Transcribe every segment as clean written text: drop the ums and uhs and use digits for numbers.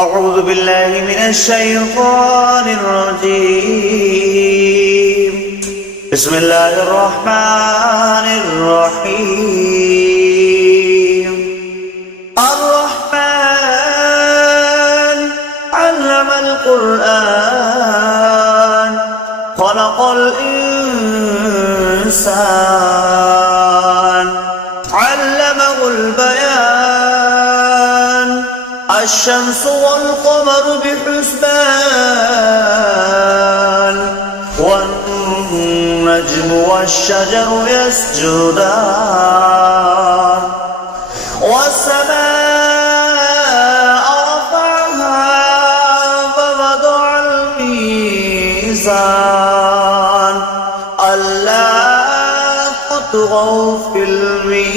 أعوذ بالله من الشيطان الرجيم. بسم الله الرحمن الرحيم. الرحمن علم القرآن خلق الإنسان علمه البيان الشمس والقمر بحسبان والنجم والشجر يسجدان والسماء رفعها فوضع الميزان ألا تطغوا في الميزان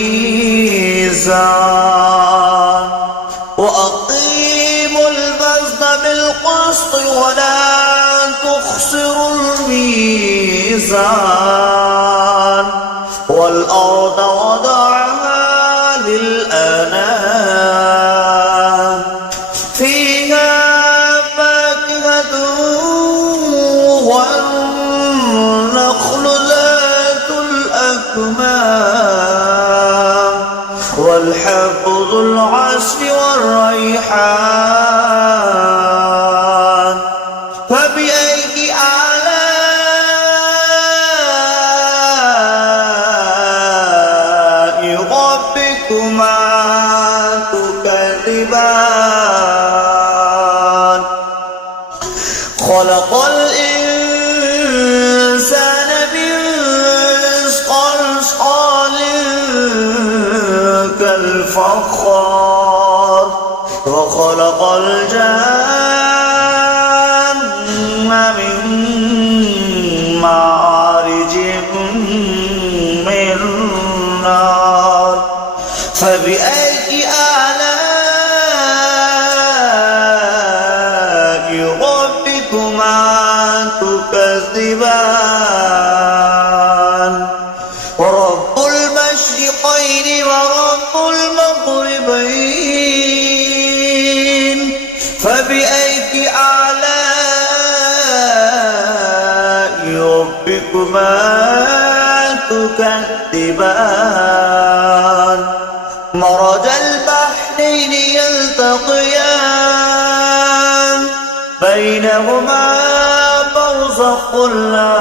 وأقيموا الوزن بالقسط ولا تخسروا الميزان والأرض وضعها للأنام فيها فاكهة والنخل ذات الأكمام والحب ذو العصف والريحان فبأي آلاء ربكما تكذبان خلق الإنسان من صلصال كالفخار وخلق الجن من مارج من نار فبأي آلاء ربكما تكذبان ورب المشرقين ورب المغربين فبأي آلاء ربكما تكذبان مرج البحرين يلتقيان بينهما برزخ لا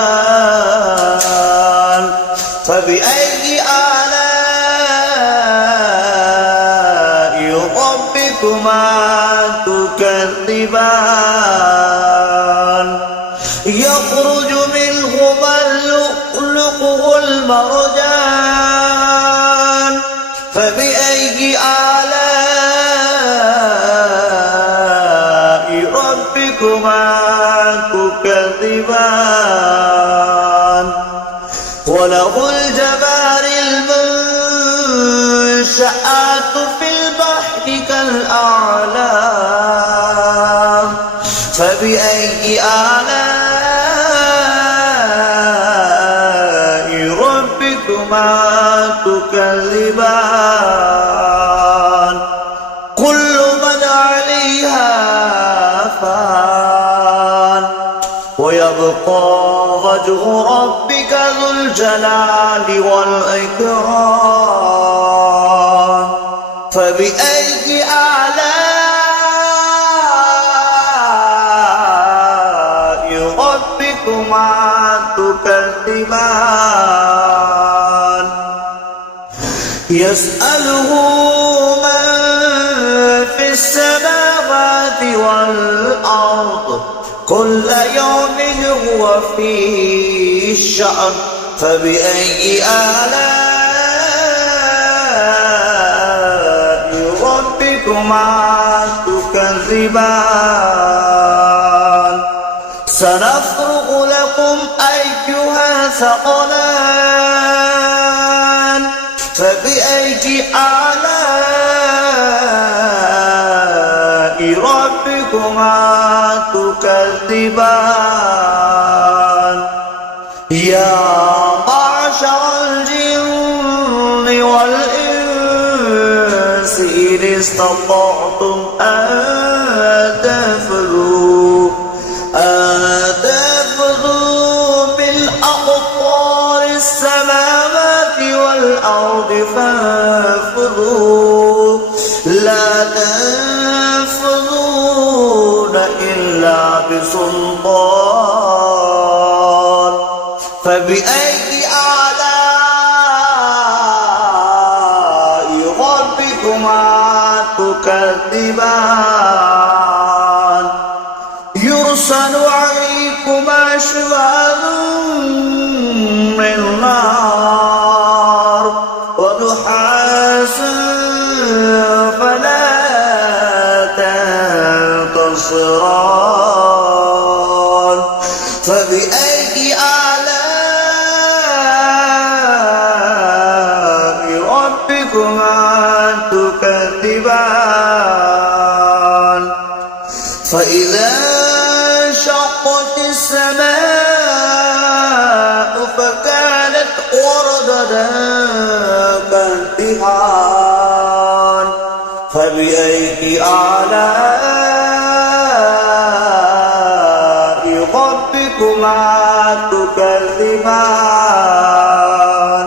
يبغيان فبأي آلاء ربكما تكذبان يخرج منهما اللؤلؤ والمرجان فبأي آلاء ربكما تكذبان وله الجوار المنشآت في البحر كالأعلام فبأي آلاء ربكما تكذبان كل من عليها فان ويبقى وجه ربك ذو الجلال والإكرام فبأي آلاء ربكما تكذبان يسأله من في السماوات والأرض كل يوم هو في شأن فبأي آلاء ربكما تكذبان سنفرغ لكم أيها ثقلان فبأي آلاء ربكما تكذبان يا معشر الجن والإنس استطعتم أن تنفذوا بالأقطار السماوات والأرض فانفذوا لا تنفذون إلا بسلطان فبأي آلاء ربكما تكذبان يرسل عليكما شواظ من نار ونحاس فلا تنتصران فبأي آلاء ربكما تكذبان فإذا انشقت السماء فكانت وردة كالدهان فبأي آلاء ربكما تكذبان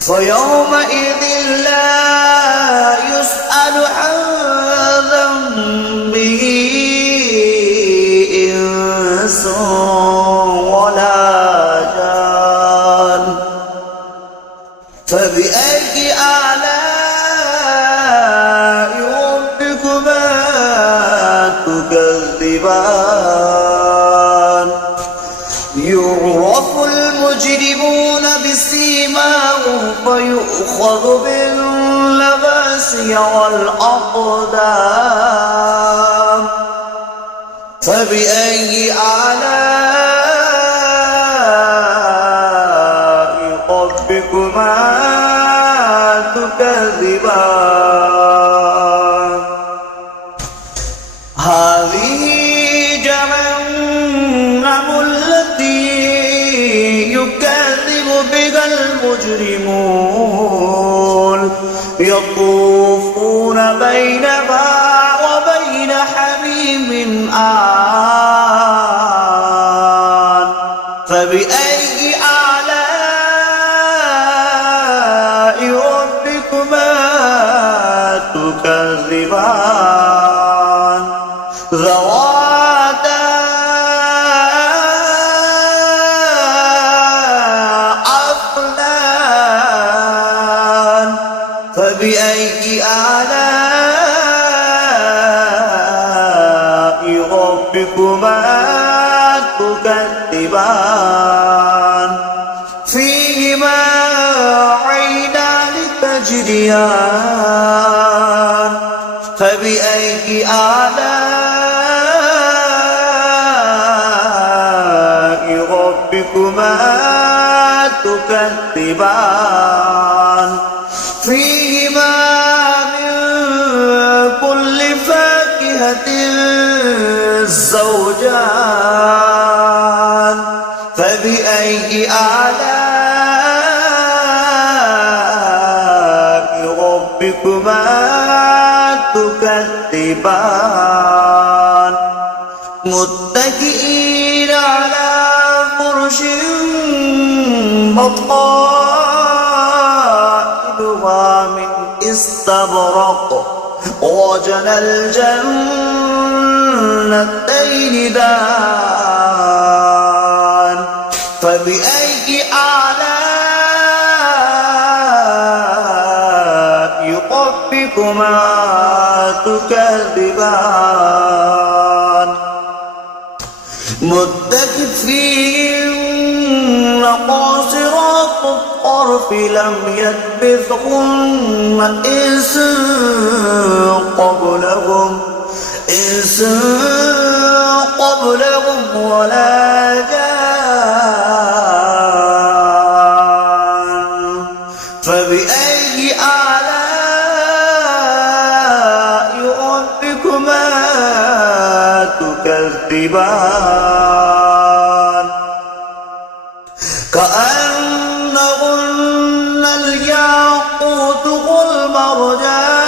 فيومئذ لا يسأل عن ذنبه إنس ولا جان فبأي آلاء ربكما تكذبان يعرف المجرمون بسيماهم فيؤخذ بالنواصي والأقدام فبأي آلاء ربكما تكذبان هذه جهنم التي يكذب بها المجرمون يطوفون بينها وبين حميم آن فبأي آلاء ربكما تكذبان ذواتا أفنان فبأي آلاء ربكما تكذبان فيهما عينان تجريان فبأي آلاء ربكما تكذبان فيهما من كل فاكهة زوجان فبأي آلاء ربكما تكذبان متكئين على فرش بطائنها من استبرق وجنى الجنتين دان فبأي آلاء ربكما تكذبان متكئين قاصرات الطرف لم يطمثهن إنس قبلهم ولا جان فبأي آلاء ربكما تكذبان كأنهن الياقوت والمرجان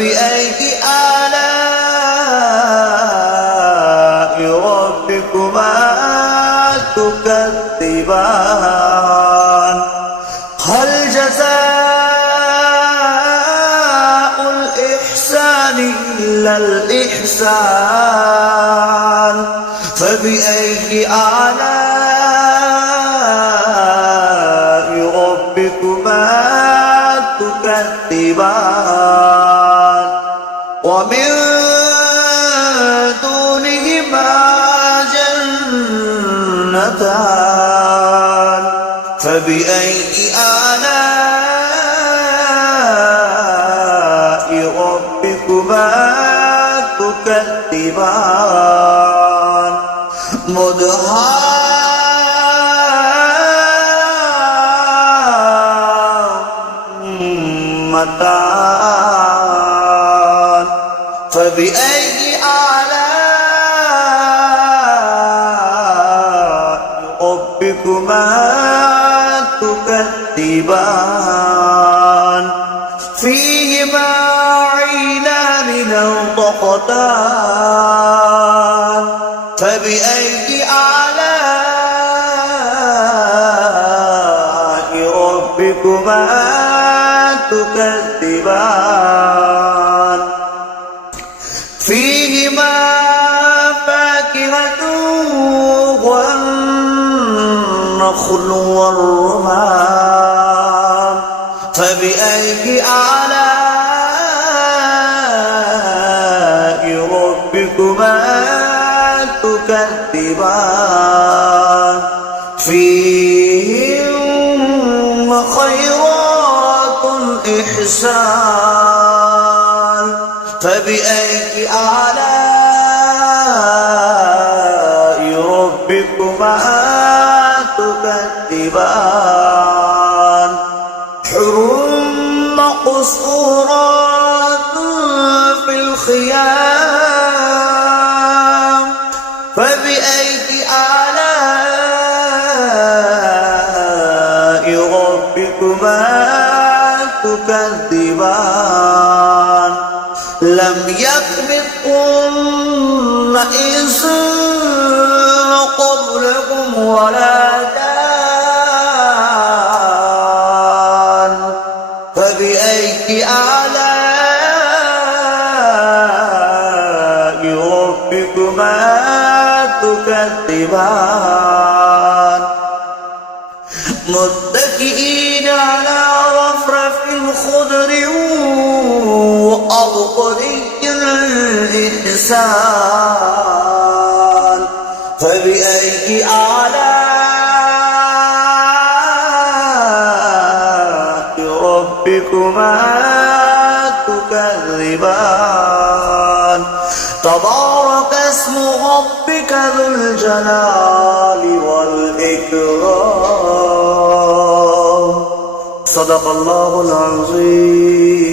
فبأي آلاء ربكما تكذبان هل جزاء الإحسان إلا الإحسان فبأي آلاء ربكما تكذبان ومن دونهما جنتان فبأي آلاء ربكما تكذبان مدهامتان فبأي آلاء ربكما تكذبان فيهما عينان نضختان فبأي آلاء ربكما تكذبان فيهما فاكهة والنخل والرمان فبأي آلاء ربكما تكذبان فيهن خيرات إحسان فبأي آلاء ربكما تكذبان حر مقصورات في الخيام فبأي آلاء ربكما تكذبان لم يطمثهن إنس قبلكم ولا جان فبأي آلاء ربكما تكذبان متكئين على رفرف خضر وأبقري الإحسان فبأي آلاء ربكما تكذبان تبارك اسم ربك ذو الجلال والإكرام صدق الله العظيم.